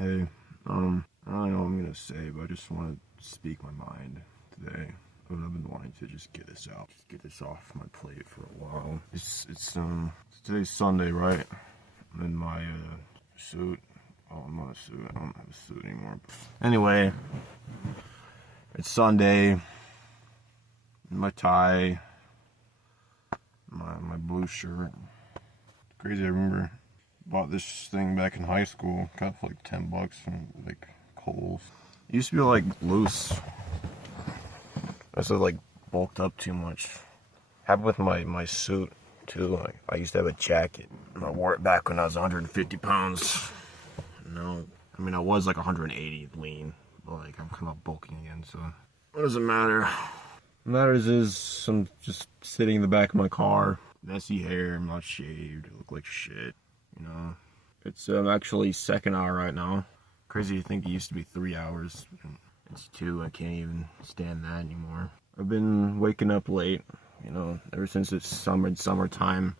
Hey, I don't know what I'm gonna say, but I just want to speak my mind today. I've been wanting to just get this out, just get this off my plate for a while. Today's Sunday, right? I'm in my suit. Oh, I'm not a suit. I don't have a suit anymore. Anyway, it's Sunday. My tie, my blue shirt. Crazy. I remember bought this thing back in high school. Got it for like $10 from like Kohl's. It used to be like loose. I was like bulked up too much. Happened with my suit too. Like I used to have a jacket and I wore it back when I was 150 pounds. No, I mean I was like 180 lean, but like I'm kind of bulking again. So what does it matter? What matters is I'm just sitting in the back of my car, messy hair. I'm not shaved. I look like shit. You know, it's actually second hour right now. Crazy to think it used to be 3 hours. It's 2. I can't even stand that anymore. I've been waking up late, you know, ever since it's summertime.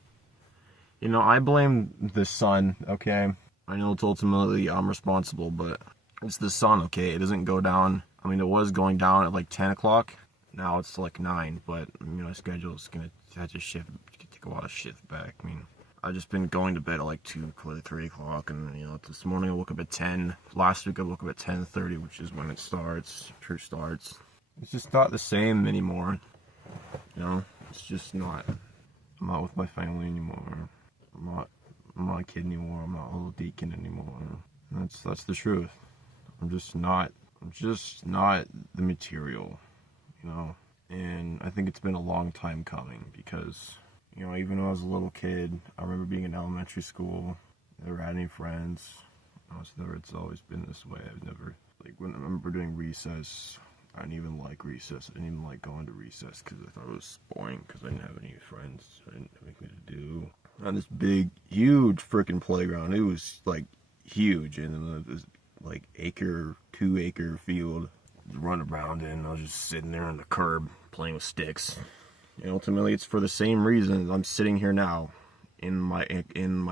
You know, I blame the sun, okay? I know it's ultimately I'm responsible, but it's the sun, okay? It doesn't go down. I mean, it was going down at like 10 o'clock. Now it's like 9, but you know, schedule's gonna have to shift, take a lot of shift back. I mean, I've just been going to bed at like 2, 3 o'clock, and you know, this morning I woke up at 10. Last week I woke up at 10:30, which is when church starts. It's just not the same anymore. You know, it's just not. I'm not with my family anymore. I'm not a kid anymore. I'm not a little deacon anymore. That's the truth. I'm just not the material, you know. And I think it's been a long time coming because, you know, even when I was a little kid, I remember being in elementary school, never had any friends. It's always been this way. I've never, like, when I remember doing recess, I didn't even like recess. I didn't even like going to recess because I thought it was boring because I didn't have any friends. I didn't have anything to do. On this big, huge freaking playground. It was, like, huge. And then this, like, 2-acre field to run around in. I was just sitting there on the curb playing with sticks. And ultimately, it's for the same reason I'm sitting here now in my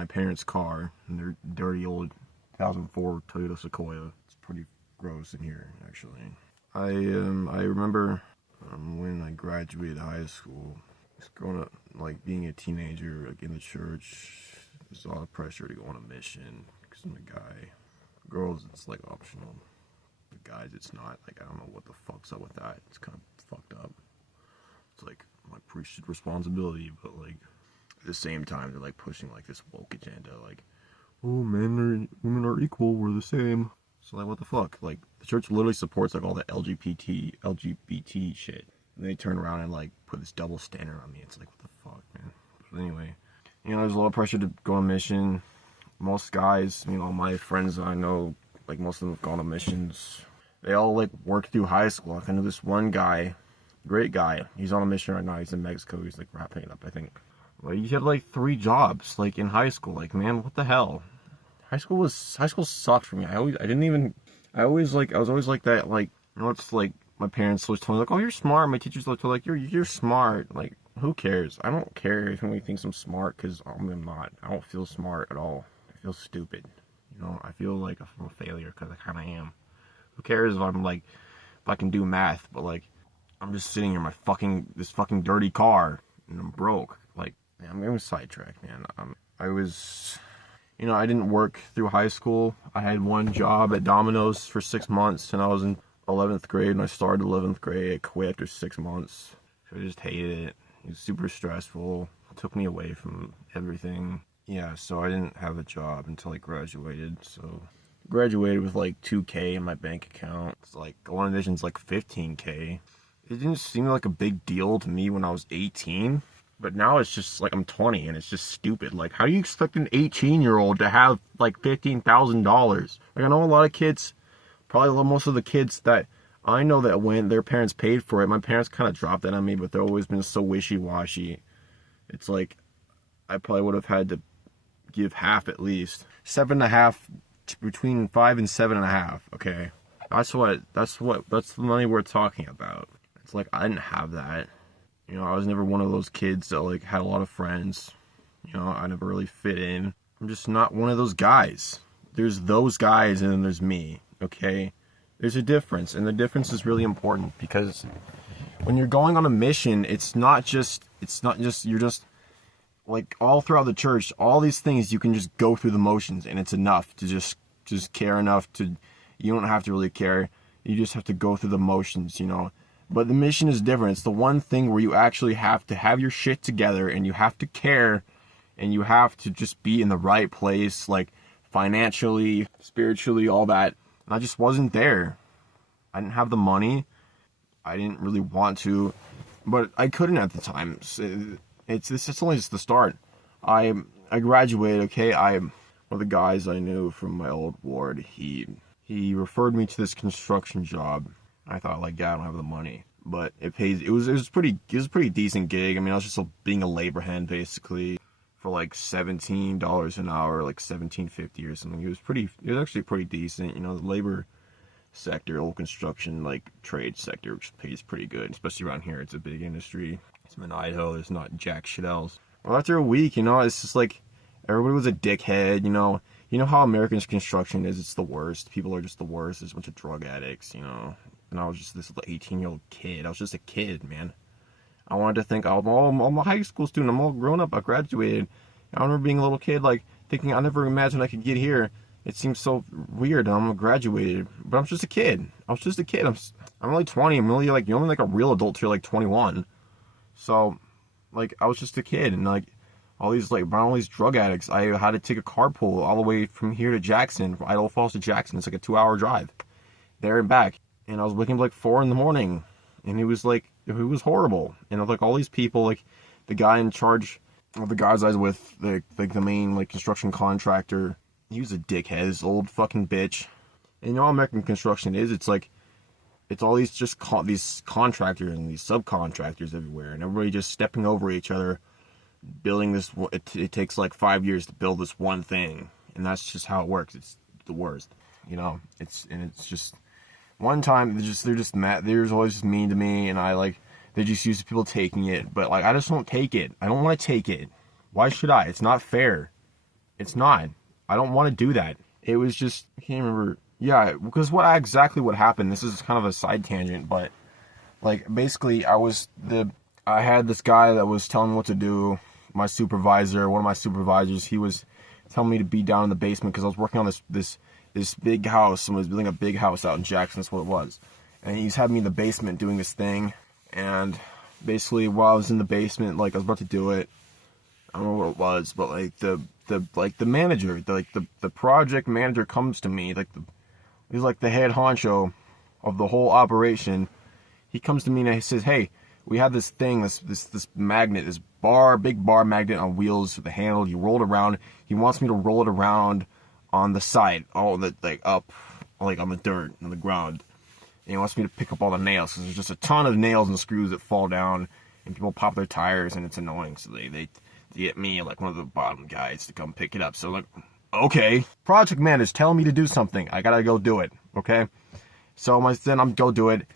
parents' car in their dirty old 2004 Toyota Sequoia. It's pretty gross in here, actually. I remember when I graduated high school, just growing up, like being a teenager, like in the church. There's a lot of pressure to go on a mission because I'm a guy. Girls, it's like optional. The guys, it's not. Like I don't know what the fuck's up with that. It's kind of fucked up. It's like my priesthood responsibility, but like at the same time they're like pushing like this woke agenda, like, oh, women are equal, we're the same. So like what the fuck? Like the church literally supports like all the LGBT shit. And they turn around and like put this double standard on me. It's like what the fuck, man. But anyway, you know, there's a lot of pressure to go on mission. Most guys, you know, my friends I know, like most of them have gone on missions. They all like worked through high school. Like I know this one guy, great guy. He's on a mission right now. He's in Mexico. He's like wrapping it up, I think. Like he had like 3 jobs, like in high school. Like, man, what the hell? High school sucked for me. I was always like that. Like, you know, it's like my parents always told me like, oh, you're smart. My teachers always told me like, you're smart. Like, who cares? I don't care if anybody thinks I'm smart because I'm not. I don't feel smart at all. I feel stupid. You know, I feel like I'm a failure because I kind of am. Who cares if I can do math? But like, I'm just sitting here in this fucking dirty car and I'm broke. Like, man, I'm getting sidetracked, man. You know, I didn't work through high school. I had one job at Domino's for 6 months, and I was in 11th grade, and I started 11th grade. I quit after 6 months. I just hated it. It was super stressful. It took me away from everything. Yeah, so I didn't have a job until I graduated. So graduated with like $2K in my bank account. It's like going on mission's like $15K. It didn't seem like a big deal to me when I was 18. But now it's just like I'm 20 and it's just stupid. Like, how do you expect an 18-year-old to have like $15,000? Like, I know a lot of kids, probably most of the kids that I know that went, their parents paid for it. My parents kind of dropped that on me, but they've always been so wishy-washy. It's like I probably would have had to give half at least. 7.5, between 5 and 7.5. Okay, that's the money we're talking about. It's like I didn't have that. You know, I was never one of those kids that, like, had a lot of friends. You know, I never really fit in. I'm just not one of those guys. there's those guys and then there's me, okay? There's a difference, and the difference is really important, because when you're going on a mission, it's not just you're just like all throughout the church, all these things you can just go through the motions, and it's enough to just care enough to, you don't have to really care. You just have to go through the motions, you know. But the mission is different. It's the one thing where you actually have to have your shit together, and you have to care, and you have to just be in the right place, like financially, spiritually, all that. And I just wasn't there. I didn't have the money. I didn't really want to, but I couldn't at the time. It's only just the start. I graduated, okay? One of the guys I knew from my old ward, he referred me to this construction job. I thought, like, yeah, I don't have the money, but it pays. It was a pretty decent gig. I mean, I was just being a labor hand basically for like $17 an hour, like $17.50 or something. It was actually pretty decent, you know. The labor sector, old construction, like trade sector, which pays pretty good, especially around here. It's a big industry. It's in Idaho. There's not jack shit else. Well, after a week, you know, it's just like everybody was a dickhead, you know. You know how American construction is. It's the worst. People are just the worst. There's a bunch of drug addicts, you know. And I was just this 18-year-old kid. I was just a kid, man. I wanted to think, I'm a high school student. I'm all grown up. I graduated. I remember being a little kid, like, thinking, I never imagined I could get here. It seems so weird. I'm graduated. But I'm just a kid. I was just a kid. I'm only 20. I'm really, like, you're only, like, a real adult till you're, like, 21. So, like, I was just a kid. And, like, all these drug addicts. I had to take a carpool all the way from here to Jackson, from Idaho Falls to Jackson. It's like a 2-hour drive there and back. And I was waking up like 4 in the morning, and it was horrible. And like all these people, like the guy in charge of the guys I was with, the main like construction contractor, he was a dickhead, this old fucking bitch. And you know how American construction is? It's like, it's all these these contractors and these subcontractors everywhere, and everybody just stepping over each other, building this. It takes like 5 years to build this one thing, and that's just how it works. It's the worst, you know. It's just. One time, they're just mad. They're always just mean to me, and they're just used to people taking it. But like, I just don't take it. I don't want to take it. Why should I? It's not fair. It's not. I don't want to do that. It was just, I can't remember. Yeah, because exactly what happened. This is kind of a side tangent, but like basically, I had this guy that was telling me what to do. My supervisor, one of my supervisors, he was telling me to be down in the basement because I was working on this big house. Someone was building a big house out in Jackson. That's what it was. And he's having me in the basement doing this thing. And basically, while I was in the basement, like I was about to do it, I don't know what it was, but like the manager, the project manager comes to me, he's like the head honcho of the whole operation. He comes to me and he says, "Hey, we have this thing, this magnet, this big bar magnet on wheels with the handle. You roll it around. He wants me to roll it around on the side, all the up, like on the dirt, on the ground. And he wants me to pick up all the nails, because there's just a ton of nails and screws that fall down, and people pop their tires, and it's annoying. So they get me, like one of the bottom guys, to come pick it up. So like, okay, project manager's telling me to do something. I gotta go do it. Okay. So then I'm go do it.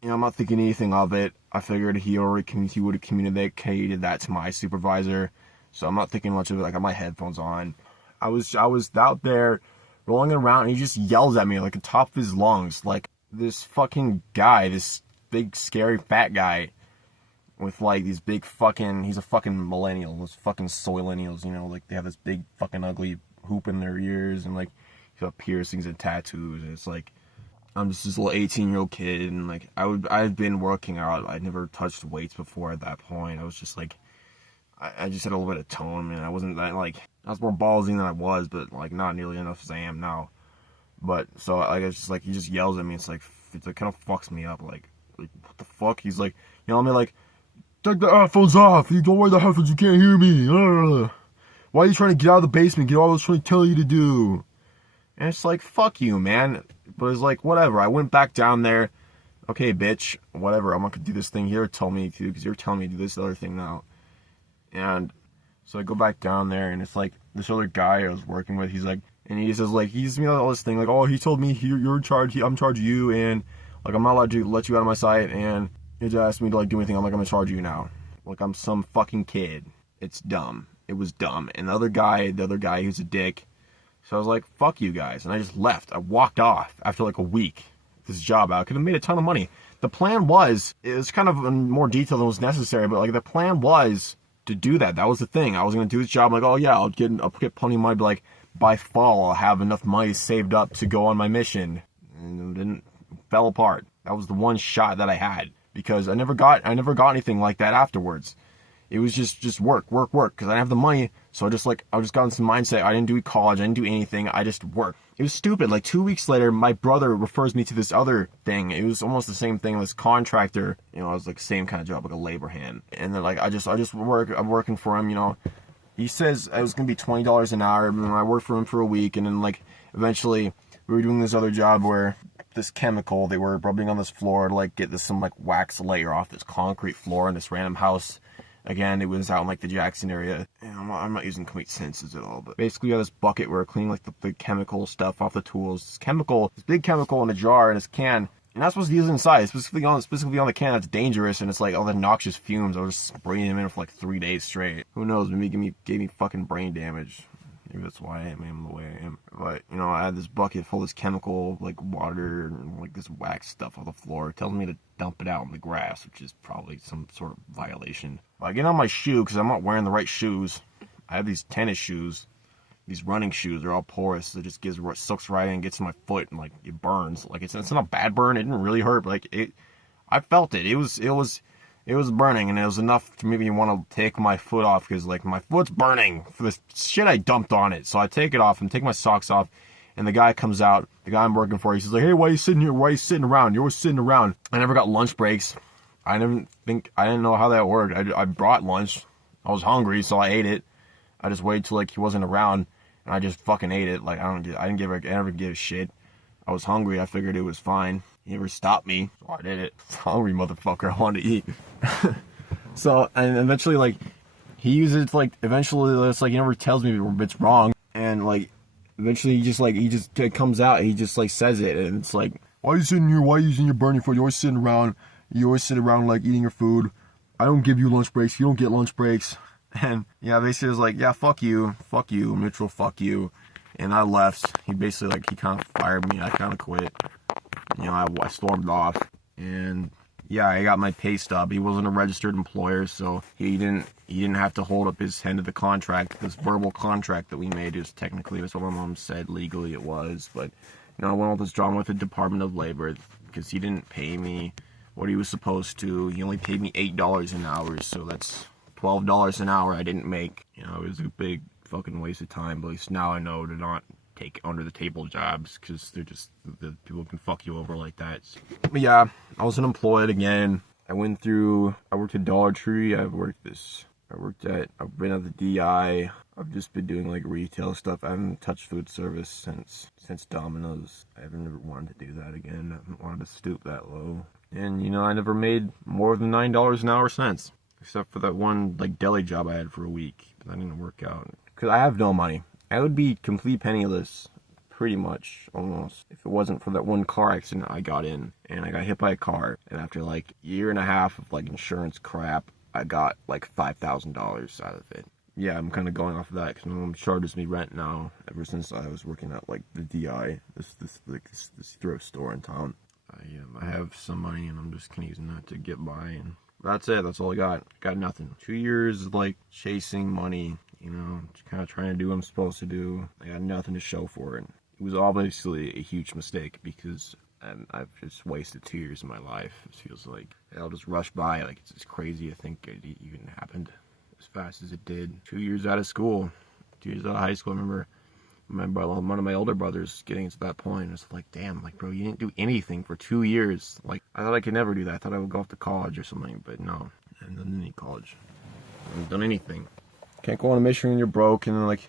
You know, I'm not thinking anything of it. I figured he would have communicated that to my supervisor. So I'm not thinking much of it. Like, I got my headphones on. I was out there rolling around, and he just yells at me like the top of his lungs, like this fucking guy, this big scary fat guy with like these big fucking, he's a fucking millennial, those fucking soy-millennials, you know, like they have this big fucking ugly hoop in their ears, and like he's got piercings and tattoos, and it's like, I'm just this little 18-year-old kid, and like I've been working out. I'd never touched weights before at that point. I was just like, I just had a little bit of tone, man. I wasn't that like, I was more ballsy than I was, but like not nearly enough as I am now. But so like it's just like he just yells at me. It's like kind of fucks me up. Like what the fuck? He's like yelling at me like, take the headphones off. You don't wear the headphones. You can't hear me. Why are you trying to get out of the basement? Get all I was trying to tell you to do. And it's like, fuck you, man. But it's like, whatever. I went back down there. Okay, bitch. Whatever. I'm not gonna do this thing here. Tell me to, because you're telling me to do this other thing now. And so I go back down there, and it's like this other guy I was working with. He's like, and he says like, he gives me all this thing like, oh, he told me you're in charge. I'm in charge of you, and like I'm not allowed to let you out of my sight. And he just asked me to like do anything. I'm like, I'm in charge of you now. Like I'm some fucking kid. It's dumb. It was dumb. And the other guy who's a dick, So I was like, fuck you guys. And I just left. I walked off after like a week. This job out. I could have made a ton of money. The plan was, it was kind of in more detail than was necessary, but like the plan was to do that. That was the thing. I was going to do this job. I'm like, oh yeah, I'll get plenty of money. But like by fall, I'll have enough money saved up to go on my mission. And it didn't, fell apart. That was the one shot that I had, because I never got anything like that afterwards. It was just work, because I didn't have the money. So I just got in some mindset. I didn't do college. I didn't do anything. I just worked. It was stupid. Like 2 weeks later, my brother refers me to this other thing. It was almost the same thing. This contractor, you know, I was like same kind of job, like a labor hand. And then like I'm working for him, you know. He says it was gonna be $20 an hour. And I worked for him for a week, and then like eventually we were doing this other job where this chemical they were rubbing on this floor to like get some like wax layer off this concrete floor in this random house. Again, it was out in like the Jackson area. And I'm not using complete sentences at all, but basically we had this bucket where we're cleaning like the chemical stuff off the tools. This big chemical in a jar in this can, and that's supposed to be used inside. Specifically on the can, that's dangerous, and it's like all the noxious fumes. I was just spraying them in for like 3 days straight. Who knows? Maybe gave me fucking brain damage. Maybe that's why I am the way I am. But, you know, I had this bucket full of this chemical, like water, and like this wax stuff on the floor. It tells me to dump it out in the grass, which is probably some sort of violation. But I get on my shoe, because I'm not wearing the right shoes. I have these tennis shoes. These running shoes, they're all porous. It just sucks right in, gets in my foot, and like it burns. Like it's not a bad burn. It didn't really hurt, but like I felt it. It was burning, and it was enough to maybe want to take my foot off, because like my foot's burning for this shit I dumped on it. So I take it off and take my socks off, and the guy comes out, the guy I'm working for, he says like, hey, why are you sitting here? Why are you sitting around? You're always sitting around. I never got lunch breaks. I didn't know how that worked. I brought lunch. I was hungry, so I ate it. I just waited till like he wasn't around, and I just fucking ate it. Like I never give a shit. I was hungry. I figured it was fine. He never stopped me, so I did it. Hungry motherfucker. I wanted to eat. So, and eventually, like, he uses it, like, eventually, it's like, he never tells me it's wrong. And, like, eventually, it comes out, and he just, like, says it. And it's like, why are you sitting here? Why are you using your burning food? You always sit around, like, eating your food. I don't give you lunch breaks. You don't get lunch breaks. And, yeah, basically, it was like, yeah, fuck you, mutual fuck you. And I left. He basically, like, he kind of fired me. I kind of quit. You know, I stormed off, and yeah, I got my pay stub. He wasn't a registered employer, so he didn't have to hold up his end of the contract. This verbal contract that we made is technically, that's what my mom said, legally it was. But you know, I went all this drama with the Department of Labor because he didn't pay me what he was supposed to. He only paid me $8 an hour, so that's $12 an hour I didn't make. You know, it was a big fucking waste of time. But at least now I know to not take under the table jobs, because they're just, the people can fuck you over like that. But yeah, I was unemployed again. I worked at Dollar Tree. I've been at the DI. I've just been doing like retail stuff. I haven't touched food service since Domino's. I haven't ever wanted to do that again. I haven't wanted to stoop that low. And you know, I never made more than $9 an hour since, except for that one like deli job I had for a week, but that didn't work out because I have no money. I would be complete penniless, pretty much, almost, if it wasn't for that one car accident I got in. And I got hit by a car, and after like a year and a half of like insurance crap, I got like $5,000 out of it. Yeah, I'm kind of going off of that, because my mom charges me rent now, ever since I was working at like the DI, this thrift store in town. I have some money, and I'm just kind of using that to get by, and that's it. That's all I got. Got nothing. 2 years of like chasing money. You know, just kind of trying to do what I'm supposed to do. I got nothing to show for it. It was obviously a huge mistake, because I've just wasted 2 years of my life. It feels like I'll just rush by. Like, it's crazy to think it even happened as fast as it did. 2 years out of school, 2 years out of high school. I remember one of my older brothers getting to that point. It's like, damn, like, bro, you didn't do anything for 2 years. Like, I thought I could never do that. I thought I would go off to college or something, but no, I haven't done any college. I haven't done anything. Can't go on a mission when you're broke. And then, like,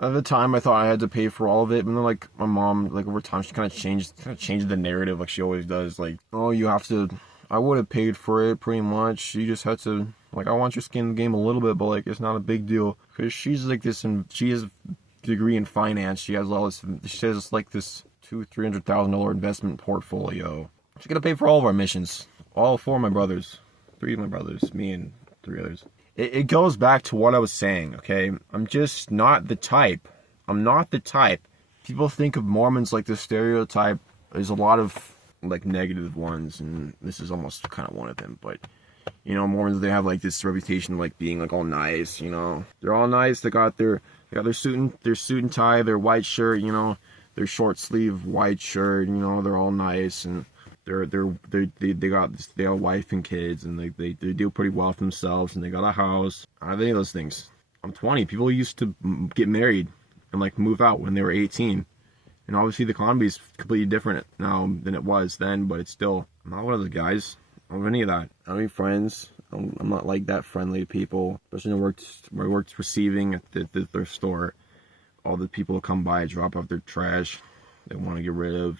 at the time I thought I had to pay for all of it, and then like my mom, like over time, she kind of changed the narrative, like she always does. Like, oh, you have to, I would have paid for it pretty much. You just had to, like, I want your skin in the game a little bit, but like it's not a big deal, because she's like this, and she has a degree in finance. She has all this. She has like this $200,000-$300,000 investment portfolio. She's gonna pay for all of our missions, all four of my brothers, three of my brothers, me and three others. It goes back to what I was saying, okay? I'm just not the type. I'm not the type. People think of Mormons like the stereotype. There's a lot of like negative ones, and this is almost kind of one of them. But you know, Mormons, they have like this reputation of like being like all nice. You know, they're all nice. They got their suit and tie, their white shirt. You know, their short sleeve white shirt. You know, they're all nice, and they got a wife and kids, and they do pretty well for themselves, and they got a house. I don't have any of those things. I'm 20. People used to get married and like move out when they were 18. And obviously the economy is completely different now than it was then, but it's still, I'm not one of the guys. I don't have any of that. I don't have any friends. I'm not like that friendly to people, especially when I worked receiving at their store. All the people who come by, drop off their trash they want to get rid of.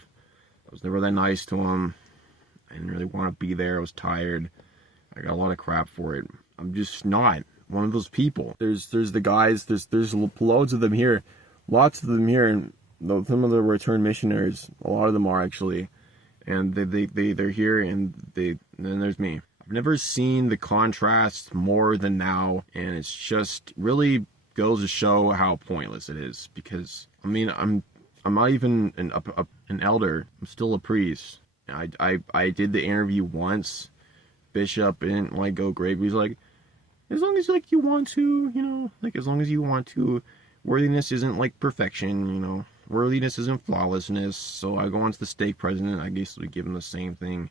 I was never that nice to them. I didn't really want to be there. I was tired. I got a lot of crap for it. I'm just not one of those people. There's the guys, there's loads of them here. Lots of them here, and some of the return missionaries, a lot of them are actually. And they're here, and then there's me. I've never seen the contrast more than now, and it's just really goes to show how pointless it is. Because I mean, I'm not even an elder. I'm still a priest. I did the interview once. Bishop didn't like go great. He's like, as long as like you want to, you know, like as long as you want to. Worthiness isn't like perfection, you know. Worthiness isn't flawlessness. So I go on to the stake president. I basically give him the same thing.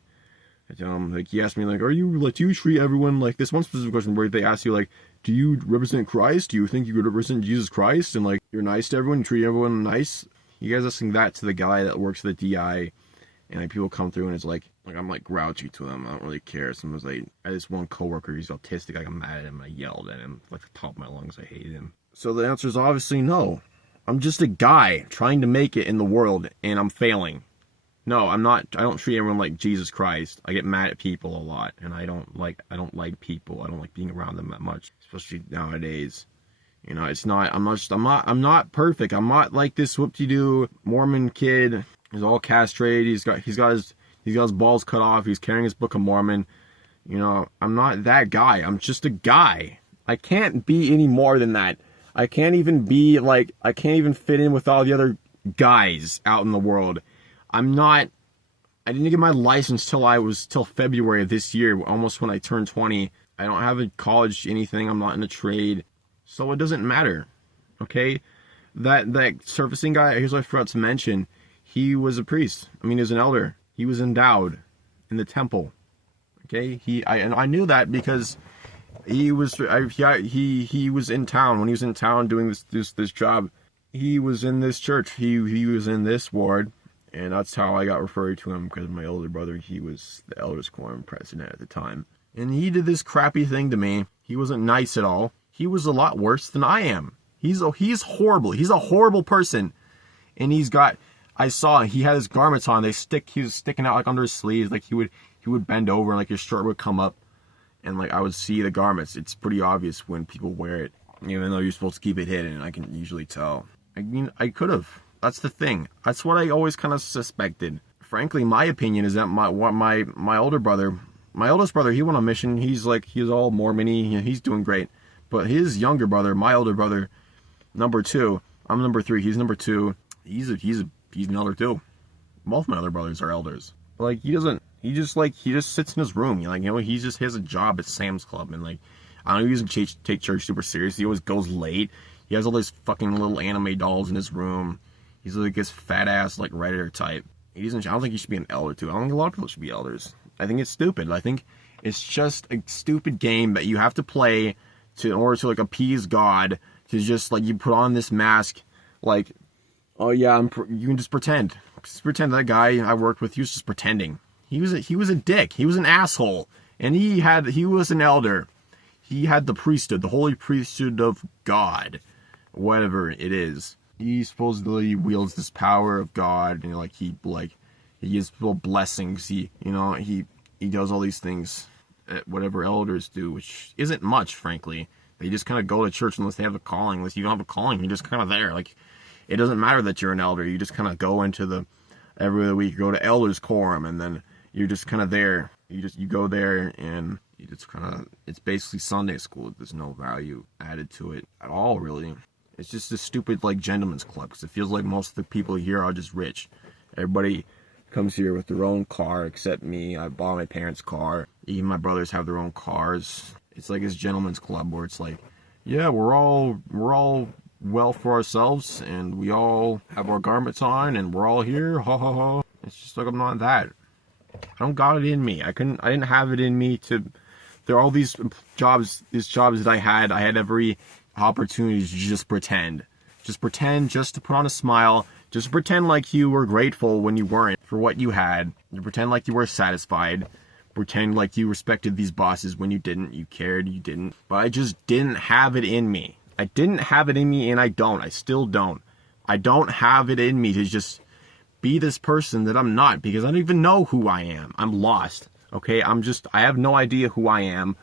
I tell him, like, he asked me, like, do you treat everyone like this? One specific question where they ask you, like, do you represent Christ? Do you think you could represent Jesus Christ? And like, you're nice to everyone, you treat everyone nice. You guys asking that to the guy that works for the DI, and like people come through and it's like I'm like grouchy to them. I don't really care. Sometimes like I had this one coworker, he's autistic. I got mad at him. I yelled at him like the top of my lungs. I hated him. So the answer is obviously no. I'm just a guy trying to make it in the world, and I'm failing. No, I'm not. I don't treat everyone like Jesus Christ. I get mad at people a lot, and I don't like people. I don't like being around them that much, especially nowadays. You know, it's not. I'm not perfect. I'm not like this whoop-de-doo Mormon kid. He's all castrated. He's got his balls cut off. He's carrying his Book of Mormon. You know, I'm not that guy. I'm just a guy. I can't be any more than that. I can't even fit in with all the other guys out in the world. I didn't get my license till February of this year, almost when I turned 20. I don't have a college anything. I'm not in a trade. So it doesn't matter. Okay? That surfacing guy, here's what I forgot to mention. He was a priest. I mean, he was an elder. He was endowed in the temple. Okay? I knew that because he was in town. When he was in town doing this job, he was in this church. He was in this ward, and that's how I got referred to him, because my older brother, he was the elders quorum president at the time. And he did this crappy thing to me. He wasn't nice at all. He was a lot worse than I am. He's horrible. He's a horrible person. And I saw he had his garments on. He was sticking out like under his sleeves. Like he would bend over and like his shirt would come up. And like I would see the garments. It's pretty obvious when people wear it, even though you're supposed to keep it hidden. I can usually tell. I mean, I could have. That's the thing. That's what I always kind of suspected. Frankly, my opinion is that my older brother, my oldest brother, he went on mission. He's all Mormon-y. He's doing great. But his younger brother, my older brother, number 2. I'm number 3. He's number 2. He's an elder too. Both my other brothers are elders. Like he just sits in his room. He just has a job at Sam's Club, and like I don't know, he doesn't take church super serious. He always goes late. He has all these fucking little anime dolls in his room. He's like this fat ass like Redditor type. I don't think he should be an elder too. I don't think a lot of people should be elders. I think it's stupid. I think it's just a stupid game that you have to play in order to like appease God. To just like you put on this mask, like, oh yeah, you can just pretend. Just pretend that guy I worked with, he was just pretending. He was a dick. He was an asshole, and he was an elder. He had the priesthood, the holy priesthood of God, whatever it is. He supposedly wields this power of God, and he gives people blessings. He does all these things that whatever elders do, which isn't much, frankly. They just kind of go to church unless they have a calling. Unless you don't have a calling, you're just kind of there. Like, it doesn't matter that you're an elder. You just kind of go into every other week, you go to elders quorum, and then you're just kind of there. You go there, and you just kind of, it's basically Sunday school. There's no value added to it at all, really. It's just a stupid, like, gentleman's club, because it feels like most of the people here are just rich. Everybody comes here with their own car, except me. I bought my parents' car. Even my brothers have their own cars. It's like this gentleman's club where it's like, yeah, we're all well for ourselves, and we all have our garments on, and we're all here, ha ha ha. It's just like, I'm not that. I don't got it in me. I didn't have it in me to. There are all these jobs that I had every opportunity to just pretend, just to put on a smile, just pretend like you were grateful when you weren't for what you had, you pretend like you were satisfied, pretend like you respected these bosses when you didn't, you cared, you didn't, but I just didn't have it in me. I didn't have it in me, and I still don't. I don't have it in me to just be this person that I'm not, because I don't even know who I am. I'm lost, okay? I have no idea who I am.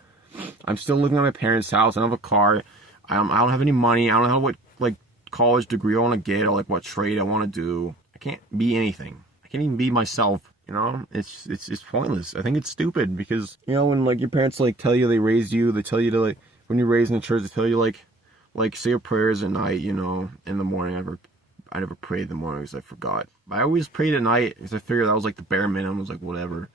I'm still living at my parents' house. I don't have a car. I don't have any money. I don't know what, like, college degree I want to get, or, like, what trade I want to do. I can't be anything. I can't even be myself, you know? It's pointless. I think it's stupid, because, you know, when, like, your parents, like, tell you they raised you, they tell you to, like, when you're raised in the church, they tell you, like, say your prayers at night, you know, in the morning. I never prayed in the morning because I forgot. I always prayed at night because I figured that was like the bare minimum. I was like, whatever.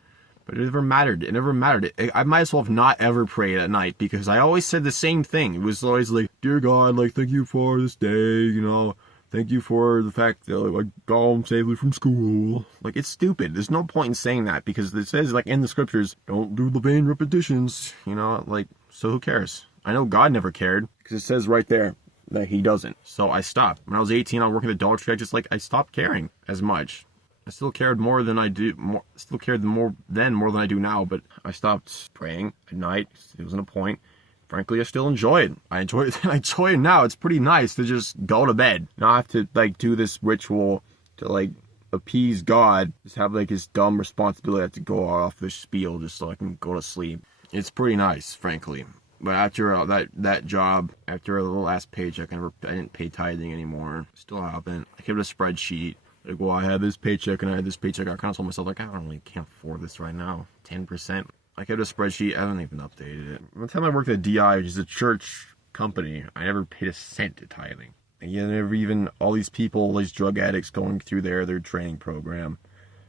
But it never mattered. It never mattered. I might as well have not ever prayed at night, because I always said the same thing. It was always like, dear God, like, thank you for this day, you know. Thank you for the fact that, like, I got home safely from school. Like, it's stupid. There's no point in saying that, because it says, like, in the scriptures, don't do the vain repetitions, you know, like, so who cares? I know God never cared, because it says right there that he doesn't. So I stopped. When I was 18, I was working at the Dollar Tree. I stopped caring as much. I still cared more than I do. Still cared more than I do now. But I stopped praying at night. It wasn't a point. Frankly, I still enjoy it. I enjoy it now. It's pretty nice to just go to bed, not have to, like, do this ritual to, like, appease God. Just have, like, this dumb responsibility. I have to go off this spiel just so I can go to sleep. It's pretty nice, frankly. But after that job, after the last paycheck, I didn't pay tithing anymore. Still haven't. I kept a spreadsheet. Like, well, I had this paycheck and I had this paycheck. I kind of told myself, like, I can't afford this right now. 10%. I kept a spreadsheet. I haven't even updated it. One time I worked at DI, which is a church company, I never paid a cent to tithing. And yet, never even, all these people, all these drug addicts going through their training program.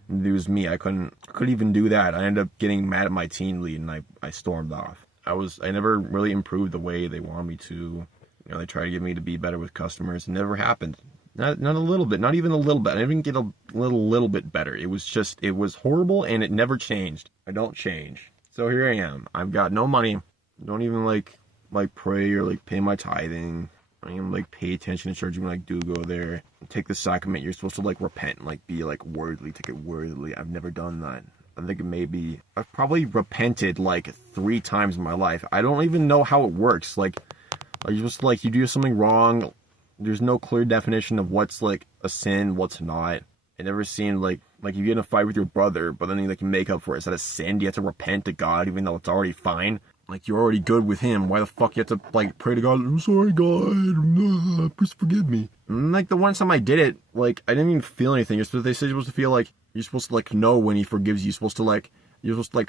And it was me. I couldn't even do that. I ended up getting mad at my team lead, and I stormed off. I never really improved the way they wanted me to. You know, they tried to get me to be better with customers. It never happened. Not a little bit. Not even a little bit. I didn't even get a little bit better. It was horrible, and it never changed. I don't change. So here I am. I've got no money. Don't even like pray or like pay my tithing. I don't even like pay attention to church. Even like do go there. Take the sacrament. You're supposed to like repent and like be like worthily. Take it worthily. I've never done that. I think I've probably repented like 3 times in my life. I don't even know how it works. Like, are you supposed to, like, you do something wrong, there's no clear definition of what's like a sin, what's not. It never seemed like you get in a fight with your brother, but then you like make up for it. Is that a sin? Do you have to repent to God even though it's already fine? Like, you're already good with him. Why the fuck you have to like pray to God? I'm sorry, God. Please forgive me. And like the one time I did it, like I didn't even feel anything. They said you're supposed to feel like you're supposed to like know when he forgives you. You're supposed to like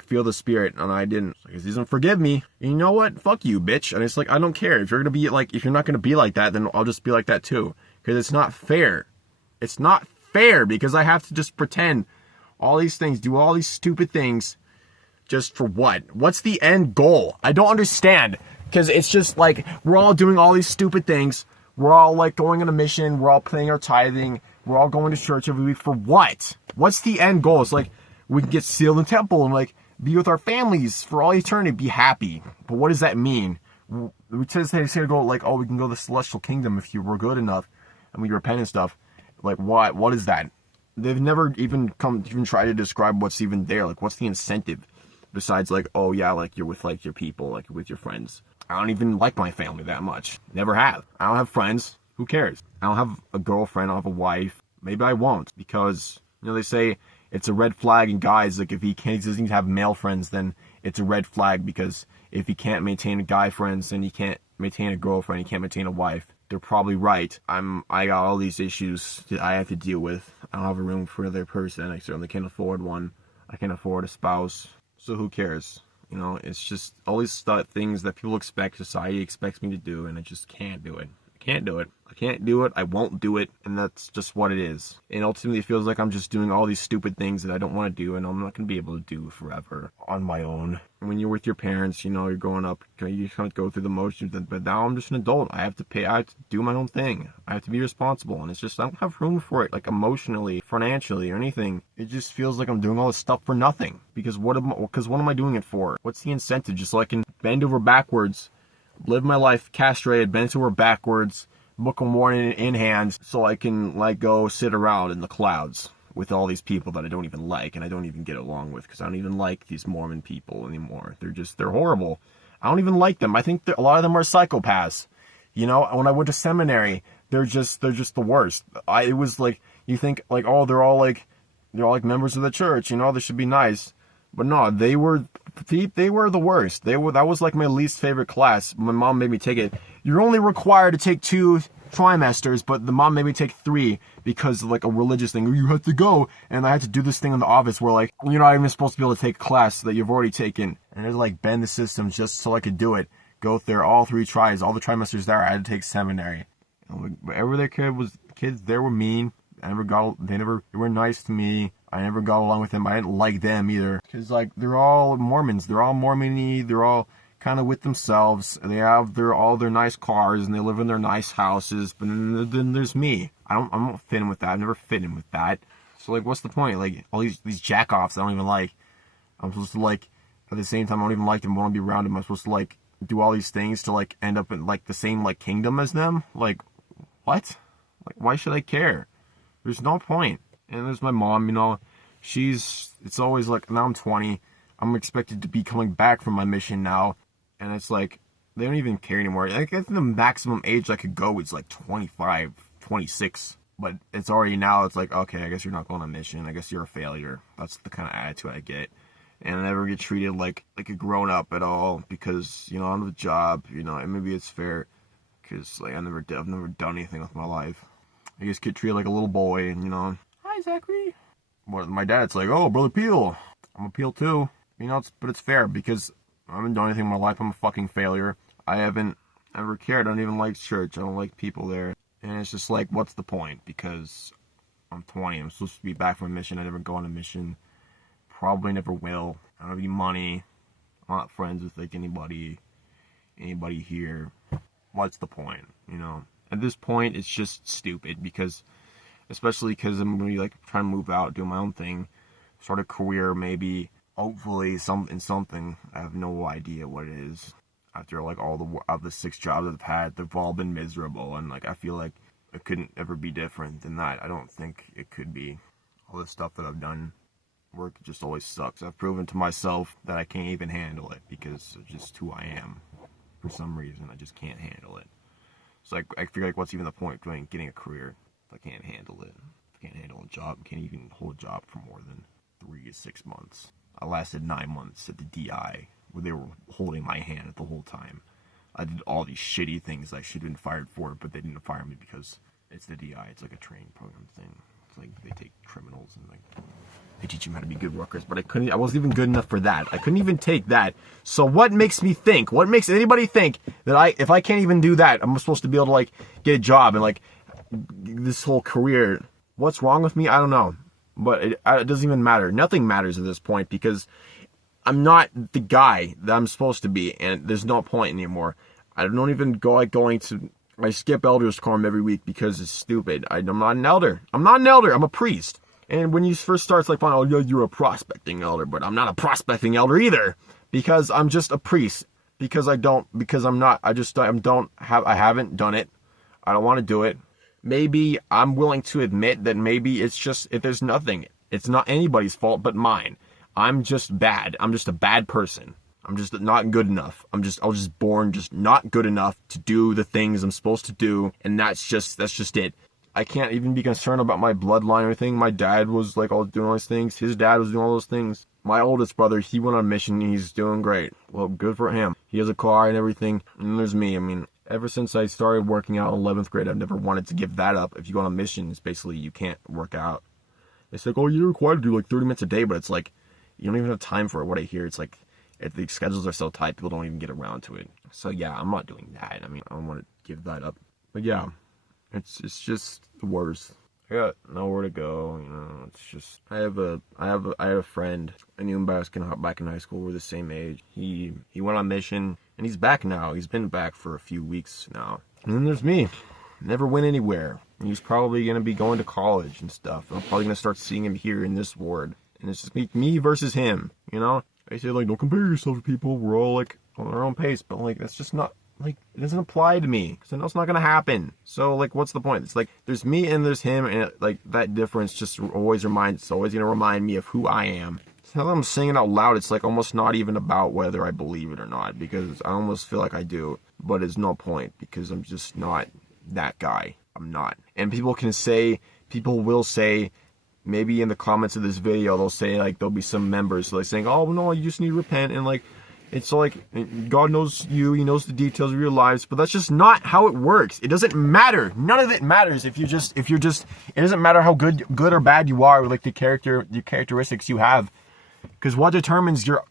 feel the spirit, and I didn't. Like, he doesn't forgive me. And you know what? Fuck you, bitch. And it's like, I don't care. If you're not gonna be like that, then I'll just be like that too. Because it's not fair. It's not fair, because I have to just pretend all these things, do all these stupid things, just for what? What's the end goal? I don't understand. Because it's just like, we're all doing all these stupid things. We're all like going on a mission. We're all paying our tithing. We're all going to church every week. For what? What's the end goal? It's like, we can get sealed in the temple and like be with our families for all eternity, be happy. But what does that mean? We just say to go like, oh, we can go to the celestial kingdom if you were good enough and we repent and stuff. Like, what is that? They've never even try to describe what's even there. Like, what's the incentive besides like, oh yeah, like you're with like your people, like with your friends. I don't even like my family that much. Never have. I don't have friends. Who cares? I don't have a girlfriend. I don't have a wife. Maybe I won't, because, you know, they say it's a red flag in guys. Like, if he doesn't have male friends, then it's a red flag, because if he can't maintain guy friends, then he can't maintain a girlfriend. He can't maintain a wife. They're probably right. I got all these issues that I have to deal with. I don't have a room for another person. I certainly can't afford one. I can't afford a spouse. So who cares? You know, it's just all these things that people expect, society expects me to do, and I just can't do it. I Can't do it. I can't do it. I won't do it. And that's just what it is. And ultimately it feels like I'm just doing all these stupid things that I don't want to do and I'm not going to be able to do forever on my own. When you're with your parents, you know, you're growing up, you kind of go through the motions, but now I'm just an adult. I have to do my own thing. I have to be responsible. And it's just, I don't have room for it, like emotionally, financially, or anything. It just feels like I'm doing all this stuff for nothing. Because what am I doing it for? What's the incentive? Just so I can bend over backwards, live my life castrated, bent over backwards, Book of Mormon in hand, so I can like go sit around in the clouds with all these people that I don't even like and I don't even get along with, because I don't even like these Mormon people anymore. They're horrible. I don't even like them. I think a lot of them are psychopaths. You know, when I went to seminary, they're just the worst. It was like, you think like, oh, they're all like members of the church, you know, they should be nice. But no, they were the worst. That was like my least favorite class. My mom made me take it. You're only required to take 2 trimesters, but the mom made me take 3 because of like a religious thing. You have to go, and I had to do this thing in the office where like you're not even supposed to be able to take a class that you've already taken, and it like bend the system just so I could do it. Go there all 3 tries, all the trimesters there. I had to take seminary. And whatever their kids, they were mean. They were nice to me. I never got along with them. I didn't like them either. Because, like, they're all Mormons. They're all Mormon-y. They're all kind of with themselves. They have all their nice cars, and they live in their nice houses. But then there's me. I don't fit in with that. I've never fit in with that. So, like, what's the point? Like, all these jack-offs I don't even like. I'm supposed to, like, at the same time, I don't even like them. I want to be around them. I'm supposed to, like, do all these things to, like, end up in, like, the same, like, kingdom as them? Like, what? Like, why should I care? There's no point. And there's my mom, you know, it's always like, now I'm 20, I'm expected to be coming back from my mission now, and it's like, they don't even care anymore. I think the maximum age I could go is like 25, 26, but it's already now, it's like, okay, I guess you're not going on a mission, I guess you're a failure. That's the kind of attitude I get, and I never get treated like a grown-up at all, because, you know, I don't have a job, you know, and maybe it's fair, because, like, I've never done anything with my life. I just get treated like a little boy, and, you know, hi, Zachary. Well, my dad's like, oh, Brother Peel. I'm a Peel too. You know, but it's fair, because I haven't done anything in my life. I'm a fucking failure. I haven't ever cared. I don't even like church. I don't like people there. And it's just like, what's the point? Because I'm 20. I'm supposed to be back from a mission. I never go on a mission. Probably never will. I don't have any money. I'm not friends with, like, anybody here. What's the point, you know? At this point, it's just stupid, because, especially because I'm going to be, like, trying to move out, do my own thing, start a career, maybe, hopefully, something. I have no idea what it is. After, like, all the 6 jobs I've had, they've all been miserable, and, like, I feel like it couldn't ever be different than that. I don't think it could be. All the stuff that I've done, work just always sucks. I've proven to myself that I can't even handle it, because of just who I am. For some reason, I just can't handle it. So I figure, like, what's even the point of getting a career if I can't handle it? If I can't handle a job, I can't even hold a job for more than 3 to 6 months. I lasted 9 months at the DI, where they were holding my hand the whole time. I did all these shitty things I should have been fired for, but they didn't fire me because it's the DI. It's like a training program thing. It's like they take criminals and, like, they teach them how to be good workers, but I wasn't even good enough for that. I couldn't even take that. So what makes me think? What makes anybody think that if I can't even do that, I'm supposed to be able to, like, get a job and, like, this whole career? What's wrong with me? I don't know. But it doesn't even matter. Nothing matters at this point, because I'm not the guy that I'm supposed to be, and there's no point anymore. I don't even I skip elders quorum every week because it's stupid. I'm not an elder. I'm a priest. And when you first start, it's like, oh, you're a prospecting elder, but I'm not a prospecting elder either, because I'm just a priest. I haven't done it. I don't want to do it. Maybe I'm willing to admit that maybe it's just, if there's nothing, it's not anybody's fault but mine. I'm just bad. I'm just a bad person. I'm just not good enough. I was just born just not good enough to do the things I'm supposed to do, and that's just it. I can't even be concerned about my bloodline or anything. My dad was, like, all doing all these things. His dad was doing all those things. My oldest brother, he went on a mission, and he's doing great. Well, good for him. He has a car and everything. And there's me. I mean, ever since I started working out in 11th grade, I've never wanted to give that up. If you go on a mission, it's basically you can't work out. It's like, oh, you're required to do, like, 30 minutes a day, but it's like, you don't even have time for it. What I hear, it's like, the schedules are so tight, people don't even get around to it. So, yeah, I'm not doing that. I mean, I don't want to give that up. But yeah, it's just the worst. I got nowhere to go, you know. It's just I had a friend. I knew him back in high school. We're the same age. He went on mission and he's back now. He's been back for a few weeks now. And then there's me. Never went anywhere. And he's probably gonna be going to college and stuff. I'm probably gonna start seeing him here in this ward. And it's just me versus him, you know? I say like, don't compare yourself to people. We're all like on our own pace, but like that's just not like, it doesn't apply to me, because I know it's not gonna happen. So like, what's the point? It's like there's me and there's him, and like that difference just always it's always gonna remind me of who I am. So now that I'm saying it out loud, it's like almost not even about whether I believe it or not, because I almost feel like I do, but it's no point, because I'm just not that guy. I'm not. And people will say, maybe in the comments of this video, they'll say like, there'll be some members like saying, oh no, you just need to repent, and like, it's like, God knows you, he knows the details of your lives, but that's just not how it works. It doesn't matter. None of it matters if you're just, it doesn't matter how good or bad you are, like the characteristics you have. Because what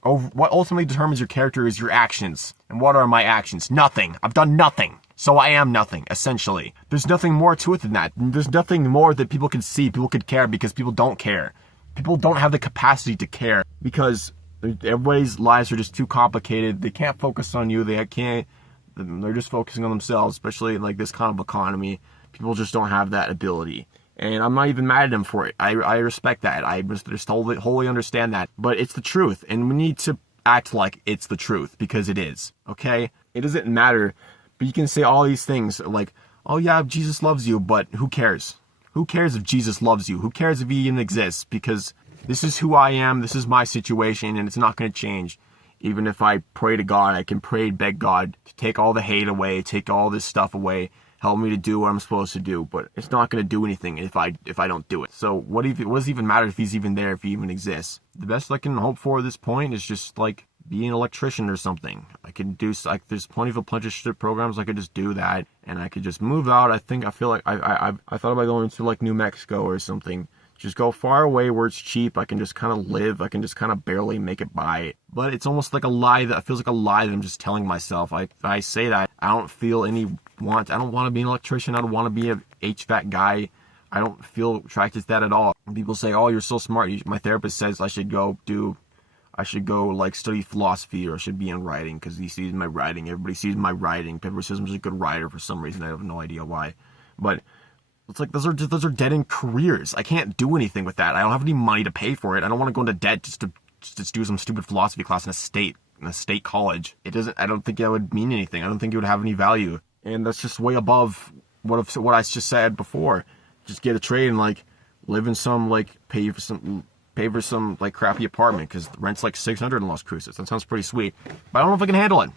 ultimately determines your character is your actions. And what are my actions? Nothing. I've done nothing. So I am nothing, essentially. There's nothing more to it than that. There's nothing more that people can see, people could care, because people don't care. People don't have the capacity to care, because everybody's lives are just too complicated. They can't focus on you. They're just focusing on themselves, especially in like this kind of economy. People just don't have that ability. And I'm not even mad at them for it. I respect that. I just wholly understand that. But it's the truth. And we need to act like it's the truth, because it is. Okay? It doesn't matter. But you can say all these things like, oh yeah, Jesus loves you, but who cares? Who cares if Jesus loves you? Who cares if he even exists? Because this is who I am, this is my situation, and it's not going to change. Even if I pray to God, I can pray and beg God to take all the hate away, take all this stuff away, help me to do what I'm supposed to do. But it's not going to do anything if I don't do it. So what does it even matter if he's even there, if he even exists? The best I can hope for at this point is just like be an electrician or something. I can do, like, there's plenty of apprenticeship programs. I could just do that, and I could just move out. I feel like I thought about going to like New Mexico or something. Just go far away where it's cheap. I can just kind of live. I can just kind of barely make it by. But it's almost like a lie that feels like a lie that I'm just telling myself. I say that I don't feel any want. I don't want to be an electrician. I don't want to be an HVAC guy. I don't feel attracted to that at all. And people say, "Oh, you're so smart." My therapist says I should go like study philosophy, or I should be in writing, because he sees my writing. Everybody sees my writing. People says I'm just a good writer for some reason. I have no idea why, but. It's like those are dead-end careers. I can't do anything with that. I don't have any money to pay for it. I don't want to go into debt just to do some stupid philosophy class in a state college. I don't think that would mean anything. I don't think it would have any value. And that's just way above what I just said before. Just get a trade and like live in some like pay for some like crappy apartment, because the rent's like $600 in Las Cruces. That sounds pretty sweet, but I don't know if I can handle it.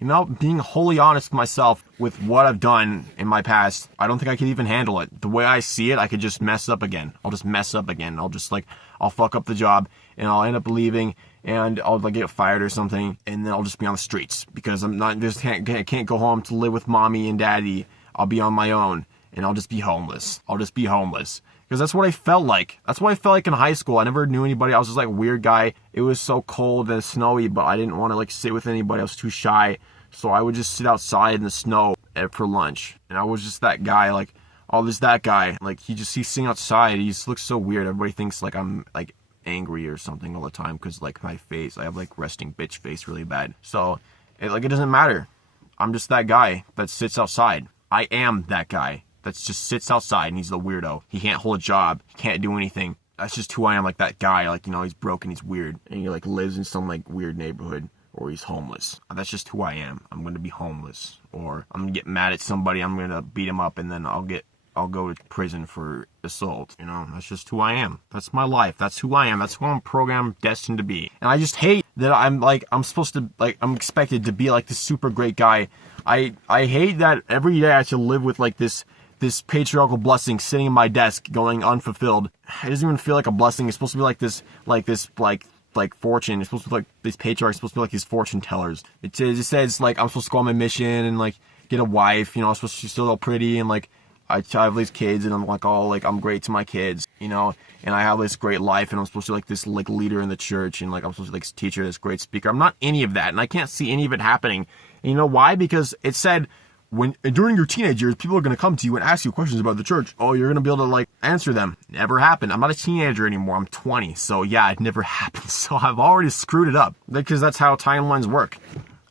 You know, being wholly honest with myself with what I've done in my past, I don't think I can even handle it. The way I see it, I could just mess up again. I'll just mess up again. I'll fuck up the job, and I'll end up leaving, and I'll like get fired or something, and then I'll just be on the streets, because I can't go home to live with mommy and daddy. I'll be on my own, and I'll just be homeless. Because that's what I felt like. That's what I felt like in high school. I never knew anybody. I was just like a weird guy. It was so cold and snowy, but I didn't want to like sit with anybody. I was too shy. So I would just sit outside in the snow for lunch. And I was just that guy, like, oh, there's that guy. Like, he's sitting outside. He just looks so weird. Everybody thinks like I'm like angry or something all the time, because like my face, I have like resting bitch face really bad. So it doesn't matter. I'm just that guy that sits outside. I am that guy that just sits outside, and he's the weirdo. He can't hold a job. He can't do anything. That's just who I am, like that guy. Like, you know, he's broken, he's weird, and he like lives in some like weird neighborhood, or he's homeless. That's just who I am. I'm going to be homeless, or I'm going to get mad at somebody. I'm going to beat him up, and then I'll go to prison for assault. You know, that's just who I am. That's my life. That's who I am. That's who I'm programmed, destined to be. And I just hate that I'm expected to be like this super great guy. I hate that every day I have to live with like this patriarchal blessing sitting in my desk going unfulfilled. It doesn't even feel like a blessing. It's supposed to be like this fortune. It's supposed to be like these patriarchs, supposed to be like these fortune tellers. It just says like I'm supposed to go on my mission and like get a wife, you know, I'm supposed to, she's still all pretty, and like I have these kids, and I'm like, oh, like I'm great to my kids, you know, and I have this great life, and I'm supposed to be like this like leader in the church, and like I'm supposed to be like teacher, this great speaker. I'm not any of that, and I can't see any of it happening. And you know why? Because it said during your teenage years, people are going to come to you and ask you questions about the church. Oh, you're going to be able to like answer them. Never happened. I'm not a teenager anymore. I'm 20. So yeah, it never happened. So I've already screwed it up because that's how timelines work.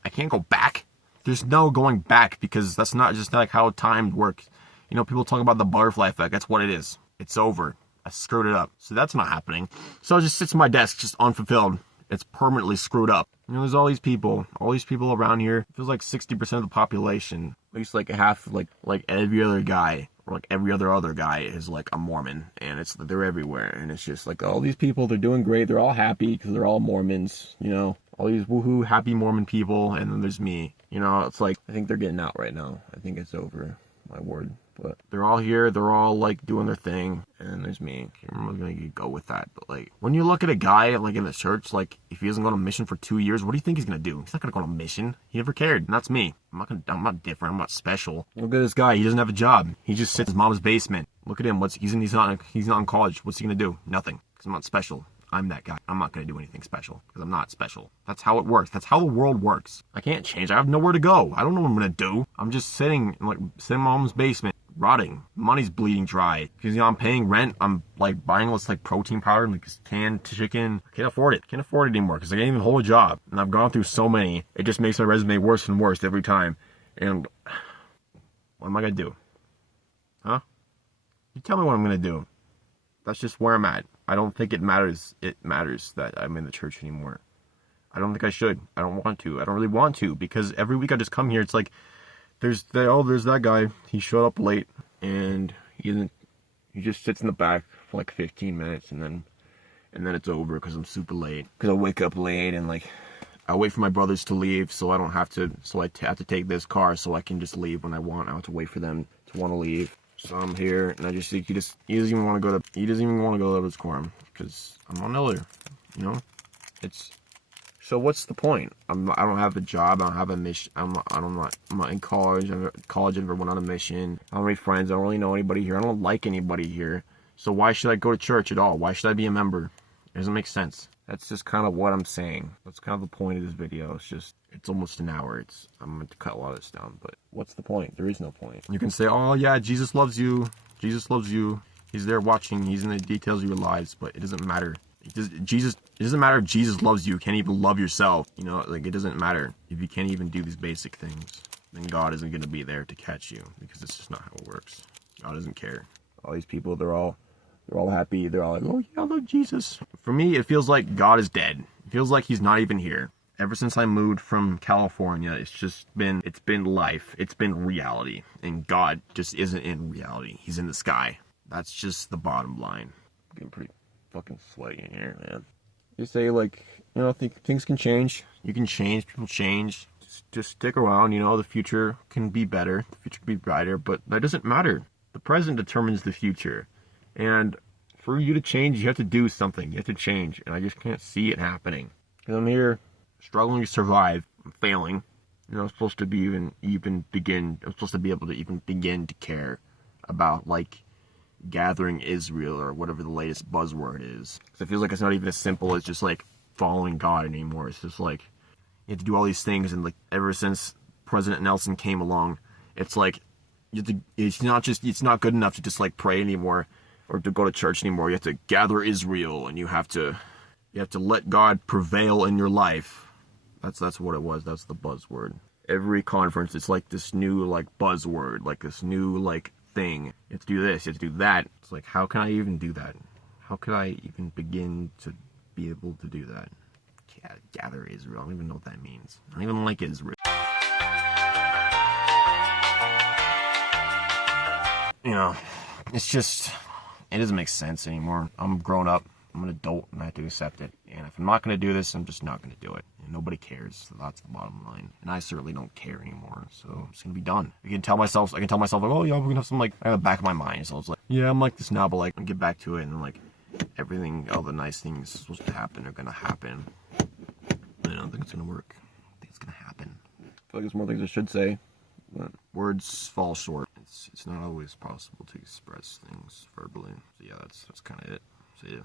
I can't go back. There's no going back because that's not just like how time works. You know, people talk about the butterfly effect. That's what it is. It's over. I screwed it up. So that's not happening. So it just sits on my desk, just unfulfilled. It's permanently screwed up. You know, there's all these people around here. It feels like 60% of the population, at least like half, like every other guy, or like every other guy is like a Mormon, and they're everywhere, and it's just like all these people, they're doing great, they're all happy because they're all Mormons, you know, all these woohoo happy Mormon people, and then there's me, you know, it's like, I think they're getting out right now. I think it's over, my word. But they're all here, they're all like doing their thing, and there's me. I'm gonna go with that. But like, when you look at a guy like in the church, like if he hasn't gone on a mission for 2 years, what do you think he's gonna do? He's not gonna go on a mission. He never cared, and that's me. I'm not different, I'm not special. Look at this guy, he doesn't have a job. He just sits in his mom's basement. Look at him, he's not in college. What's he gonna do? Nothing, because I'm not special. I'm that guy. I'm not going to do anything special because I'm not special. That's how it works. That's how the world works. I can't change. I have nowhere to go. I don't know what I'm going to do. I'm just sitting in my mom's basement, rotting. Money's bleeding dry because, you know, I'm paying rent. I'm like buying all this like protein powder and like canned chicken. I can't afford it. Can't afford it anymore because I can't even hold a job. And I've gone through so many. It just makes my resume worse and worse every time. And what am I going to do? Huh? You tell me what I'm going to do. That's just where I'm at. I don't think it matters that I'm in the church anymore. I don't think I should. I don't want to. I don't really want to because every week I just come here. It's like there's that guy. He showed up late and he just sits in the back for like 15 minutes and then it's over because I'm super late. Because I wake up late and like I wait for my brothers to leave so I don't have to. So I have to take this car so I can just leave when I want. I don't have to wait for them to want to leave. So I'm here, and I just think he doesn't even want to go to his quorum because I'm on Elder, you know. So what's the point? I don't have a job. I don't have a mission. I'm not in college. I never went on a mission. I don't have any friends. I don't really know anybody here. I don't like anybody here. So why should I go to church at all? Why should I be a member? It doesn't make sense. That's just kind of what I'm saying. That's kind of the point of this video. It's almost an hour. I'm going to cut a lot of this down, but what's the point? There is no point. You can say, oh yeah, Jesus loves you. Jesus loves you. He's there watching. He's in the details of your lives, but it doesn't matter. It doesn't matter if Jesus loves you. You can't even love yourself. You know, like it doesn't matter if you can't even do these basic things. Then God isn't going to be there to catch you because it's just not how it works. God doesn't care. All these people, they're all happy. They're all like, oh yeah, I love Jesus. For me, it feels like God is dead. It feels like he's not even here. Ever since I moved from California, it's been life. It's been reality. And God just isn't in reality. He's in the sky. That's just the bottom line. I'm getting pretty fucking sweaty in here, man. You say like, you know, things can change. You can change. People change. Just stick around. You know, the future can be better. The future can be brighter. But that doesn't matter. The present determines the future. And for you to change, you have to do something. You have to change. And I just can't see it happening. Because I'm here struggling to survive. I'm failing. You know, I'm supposed to be I'm supposed to be able to even begin to care about, like, gathering Israel or whatever the latest buzzword is. Because it feels like it's not even as simple as just, like, following God anymore. It's just, like, you have to do all these things. And, like, ever since President Nelson came along, it's, like, it's not good enough to just, like, pray anymore. Or to go to church anymore. You have to gather Israel, and you have to let God prevail in your life. That's what it was. That's the buzzword. Every conference, it's like this new like buzzword, like this new like thing. You have to do this. You have to do that. It's like, how can I even do that? How could I even begin to be able to do that? Gather Israel. I don't even know what that means. I don't even like Israel. You know, it's just. It doesn't make sense anymore. I'm grown up. I'm an adult, and I have to accept it. And if I'm not going to do this, I'm just not going to do it. And nobody cares. So that's the bottom line. And I certainly don't care anymore. So I'm just going to be done. I can tell myself, like, oh, yeah, we're going to have some, like, in the back of my mind. So I was like, yeah, I'm like this now, but, like, I'll get back to it. And, like, everything, all the nice things supposed to happen are going to happen. I don't think it's going to work. I think it's going to happen. I feel like there's more things I should say. But words fall short. It's not always possible to express things verbally. So yeah, that's kind of it. See ya.